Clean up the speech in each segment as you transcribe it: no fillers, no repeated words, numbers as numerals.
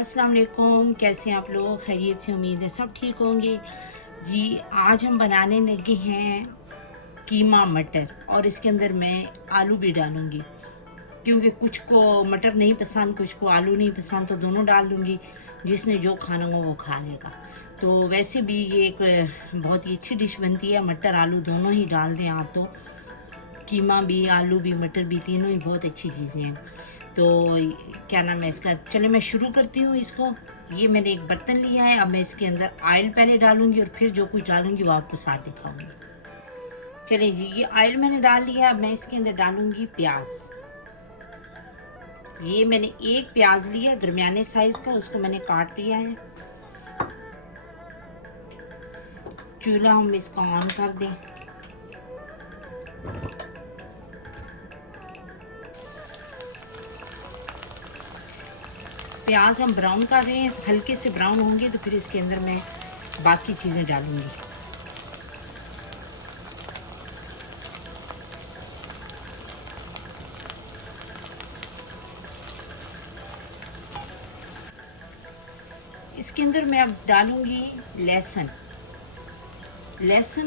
अस्सलाम वालेकुम। कैसे हैं आप लोग? खैरियत से? उम्मीद है सब ठीक होंगे। जी, आज हम बनाने लगे हैं कीमा मटर और इसके अंदर मैं आलू भी डालूँगी, क्योंकि कुछ को मटर नहीं पसंद, कुछ को आलू नहीं पसंद, तो दोनों डाल दूँगी। जिसने जो खाना हो वो खा लेगा। तो वैसे भी ये एक बहुत ही अच्छी डिश बनती है, मटर आलू दोनों ही डाल दें आप तो। कीमा भी, आलू भी, मटर भी, तीनों ही बहुत अच्छी चीज़ें हैं। तो क्या नाम है इसका, चले मैं शुरू करती हूँ इसको। ये मैंने एक बर्तन लिया है, अब मैं इसके अंदर ऑयल पहले डालूंगी और फिर जो कुछ डालूंगी वो आपको साथ दिखाऊंगी। चलिए जी, ये ऑयल मैंने डाल लिया। अब मैं इसके अंदर डालूंगी प्याज। ये मैंने एक प्याज लिया दरमियाने साइज का, उसको मैंने काट लिया है। चूल्हा हम इसका ऑन कर दें। प्याज हम ब्राउन कर रहे हैं, हल्के से ब्राउन होंगे तो फिर इसके अंदर मैं बाकी चीज़ें डालूंगी। इसके अंदर मैं अब डालूंगी लहसुन। लहसुन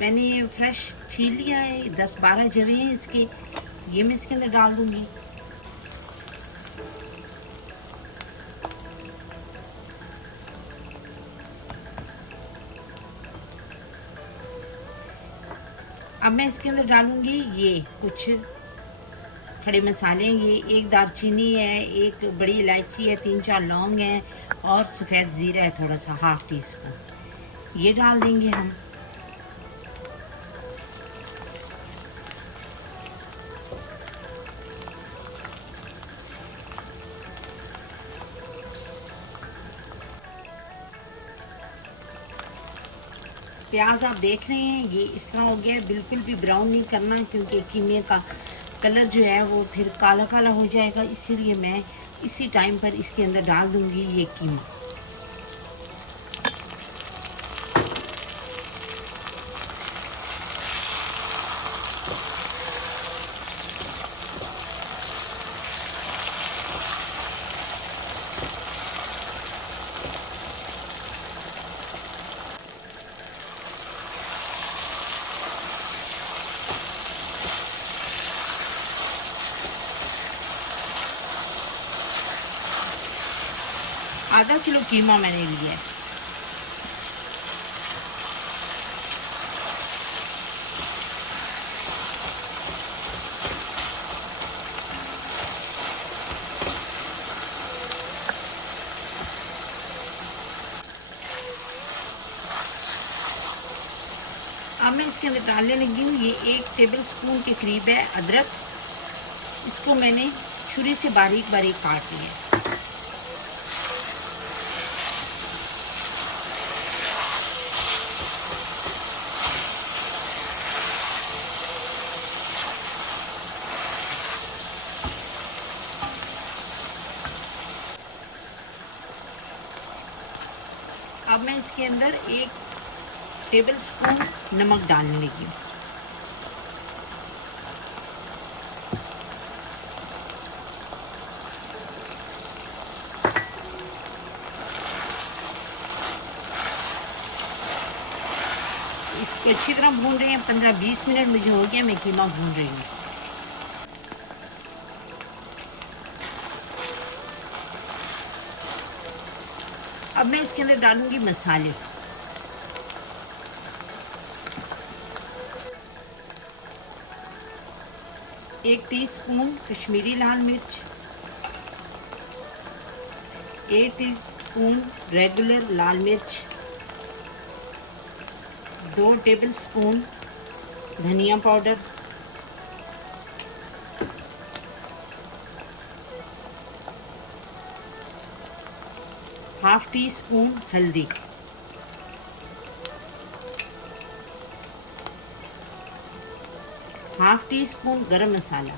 मैंने फ्रेश छील लिया है, 10-12 जवे हैं इसके, ये मैं इसके अंदर डाल दूंगी। अब मैं इसके अंदर डालूंगी ये कुछ खड़े मसाले। ये एक दालचीनी है, एक बड़ी इलायची है, 3-4 लौंग हैं और सफ़ेद ज़ीरा है थोड़ा सा, ½ टी स्पून। ये डाल देंगे हम। प्याज आप देख रहे हैं ये इस तरह हो गया है, बिल्कुल भी ब्राउन नहीं करना, क्योंकि कीमे का कलर जो है वो फिर काला काला हो जाएगा। इसीलिए मैं इसी टाइम पर इसके अंदर डाल दूंगी ये कीमा। ½ किलो कीमा मैंने लिया है। अब मैं इसके अंदर डालने लगी हूँ, ये 1 टेबल स्पून के करीब है अदरक। इसको मैंने छुरी से बारीक बारीक काट लिया। अब मैं इसके अंदर 1 टेबल स्पून नमक डालने लगी हूँ। इसको अच्छी तरह भून रहे हैं, 15-20 मिनट मुझे हो गया, मैं कीमा भून रही हूँ। अब मैं इसके अंदर डालूंगी मसाले। एक टीस्पून कश्मीरी लाल मिर्च, 1 टीस्पून रेगुलर लाल मिर्च, 2 टेबल स्पून धनिया पाउडर, ½ टी स्पून हल्दी, ½ टी स्पून गरम मसाला।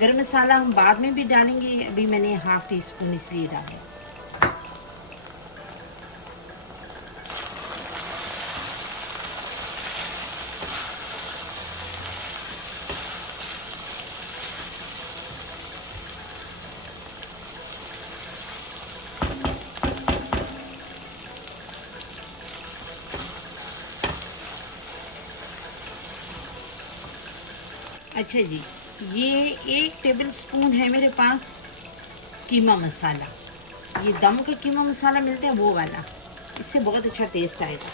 गरम मसाला हम बाद में भी डालेंगे, अभी मैंने ½ टी स्पून इसलिए डाला। अच्छा जी, ये 1 टेबल स्पून है मेरे पास कीमा मसाला। ये दम का कीमा मसाला मिलता है वो वाला, इससे बहुत अच्छा टेस्ट आएगा।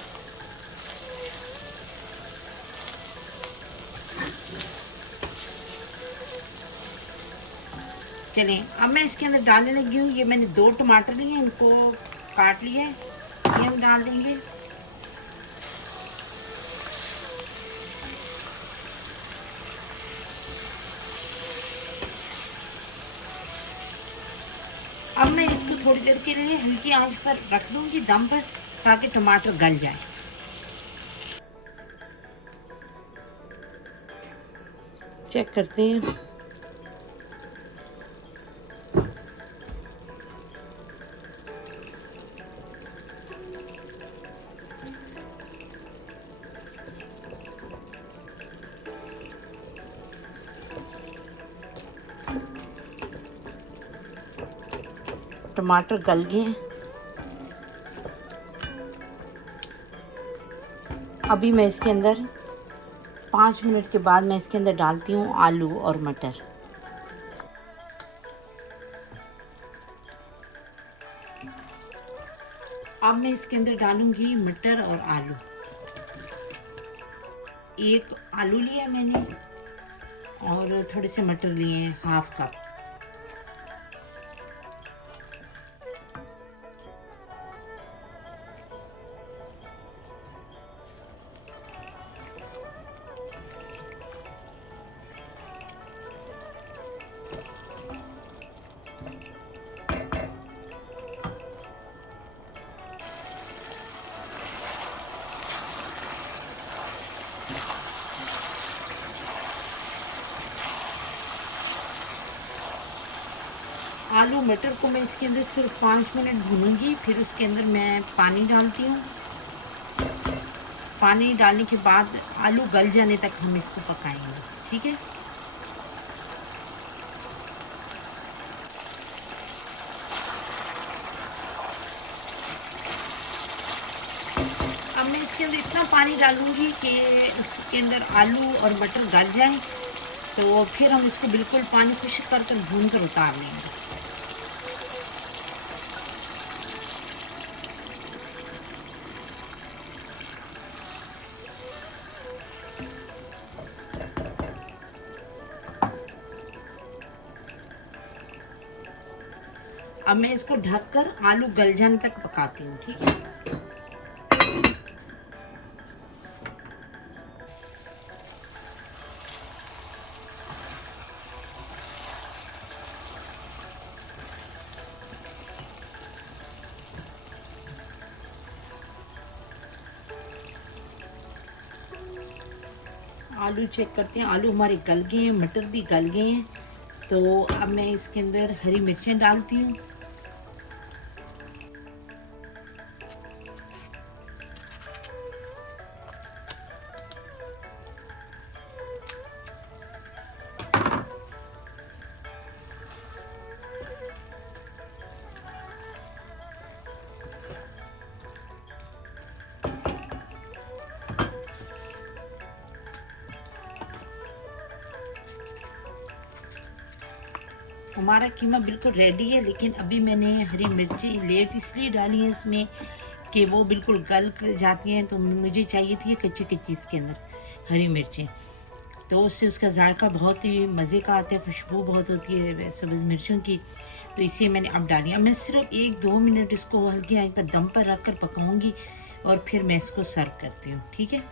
चलें, अब मैं इसके अंदर डालने लगी हूँ। ये मैंने 2 टमाटर लिए हैं, इनको काट लिया है, ये हम डाल देंगे। अब मैं इसको थोड़ी देर के लिए हल्की आंच पर रख दूंगी दम पर, ताकि टमाटर गल जाए। चेक करते हैं। टमाटर गल गए हैं। अभी मैं इसके अंदर 5 मिनट के बाद मैं इसके अंदर डालती हूँ आलू और मटर। अब मैं इसके अंदर डालूंगी मटर और आलू। 1 आलू लिया मैंने और थोड़े से मटर लिए हैं, ½ कप। आलू मटर को मैं इसके अंदर सिर्फ 5 मिनट भूनूंगी, फिर उसके अंदर मैं पानी डालती हूँ। पानी डालने के बाद आलू गल जाने तक हम इसको पकाएंगे, ठीक है। अब मैं इसके अंदर इतना पानी डालूंगी कि इसके अंदर आलू और मटर गल जाएं, तो फिर हम इसको बिल्कुल पानी खुश्क कर भून कर उतार लेंगे। अब मैं इसको ढककर आलू गल जाने तक पकाती हूँ, ठीक है। आलू चेक करते हैं, आलू हमारे गल गए हैं, मटर भी गल गए हैं। तो अब मैं इसके अंदर हरी मिर्चें डालती हूँ। हमारा कीमा बिल्कुल रेडी है, लेकिन अभी मैंने हरी मिर्ची लेट इसलिए डाली है इसमें कि वो बिल्कुल गल जाती हैं, तो मुझे चाहिए थी कच्ची कच्ची इसके अंदर हरी मिर्चें, तो उससे उसका जायका बहुत ही मज़े का आता है, खुशबू बहुत होती है सब्ज़ मिर्चों की, तो इसे मैंने अब डाली। अब मैं सिर्फ 1-2 मिनट इसको हल्की आंच पर दम पर रख कर पकाऊँगी और फिर मैं इसको सर्व करती हूँ, ठीक है।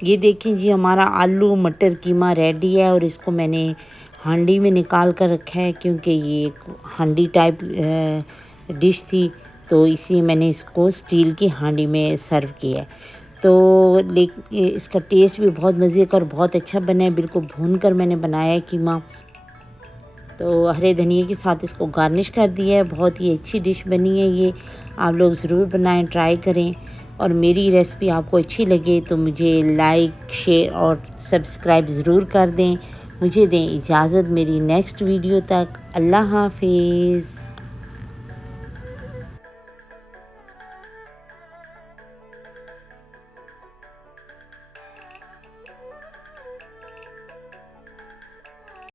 ये देखें जी, हमारा आलू मटर कीमा रेडी है और इसको मैंने हांडी में निकाल कर रखा है, क्योंकि ये एक हांडी टाइप डिश थी, तो इसी मैंने इसको स्टील की हांडी में सर्व किया है। तो इसका टेस्ट भी बहुत मज़े का और बहुत अच्छा बना है, बिल्कुल भून कर मैंने बनाया है कीमा। तो हरे धनिए के साथ इसको गार्निश कर दिया है। बहुत ही अच्छी डिश बनी है ये, आप लोग ज़रूर बनाएं, ट्राई करें। और मेरी रेसिपी आपको अच्छी लगे तो मुझे लाइक, शेयर और सब्सक्राइब ज़रूर कर दें। मुझे दें इजाज़त मेरी नेक्स्ट वीडियो तक। अल्लाह हाफिज़।